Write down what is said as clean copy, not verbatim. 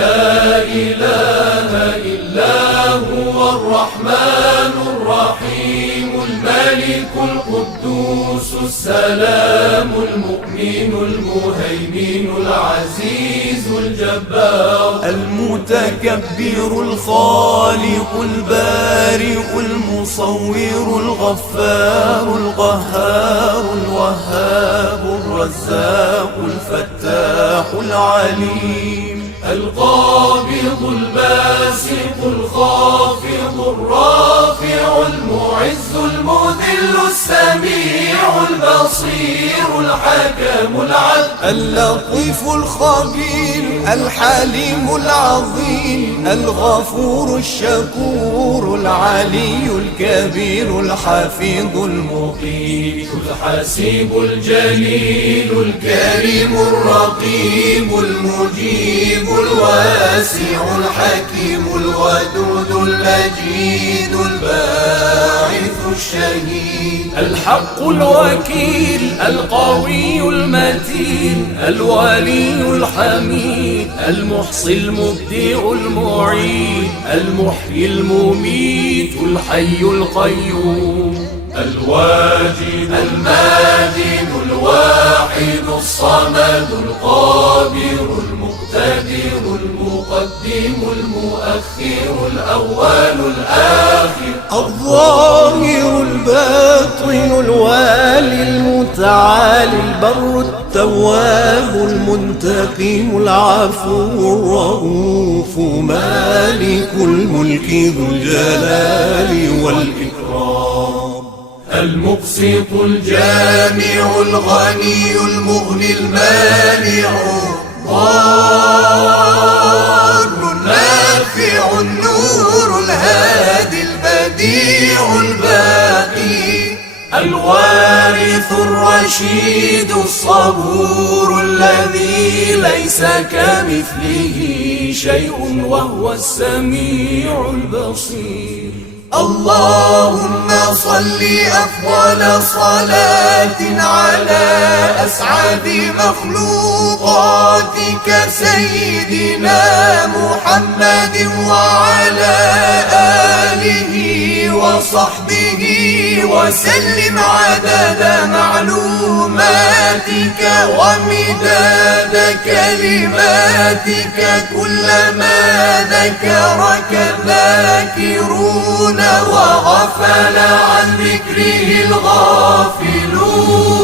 لا إله إلا هو الرحمن الرحيم الملك القدوس السلام المؤمن المهيمن العزيز الجبار المتكبر الخالق البارئ المصور الغفار القهار الوهاب الرزاق الفتاح العليم القابض الباسط الخافض الرافع المعز المذل السميع البصير الحكم العدل اللطيف الخبير الحليم العظيم الغفور الشكور العلي الكبير الحفيظ المقيت الحسيب الجليل الكريم الرقيب المجيب الواسع الحكيم الودود المجيد الباعث الشهيد الحق الوكيل القوي المتين الولي الحميد المحصي المبدع المعيد المحيي المميت الحي القيوم الواجد الماجد الواحد الصمد القادر المقتدر المقدم المؤخر الأول الآخر الظاهر الباطن الوالي المتعالي البر التواب المنتقم العفو الرؤوف مالك الملك ذو الجلال والإكرام المبسط الجامع الغني المغني المانع ضار النافع النور الهادي البديع الباقي الوارث الرشيد الصبور الذي ليس كمثله شيء وهو السميع البصير اللهم صل أفضل صلاة على أسعد مخلوقاتك سيدنا محمد وعلى آله وصحبه وسلم عدد معلوماتك ومداد كلماتك كلما ذكرك الذاكرون وغفل عن ذكره الغافلون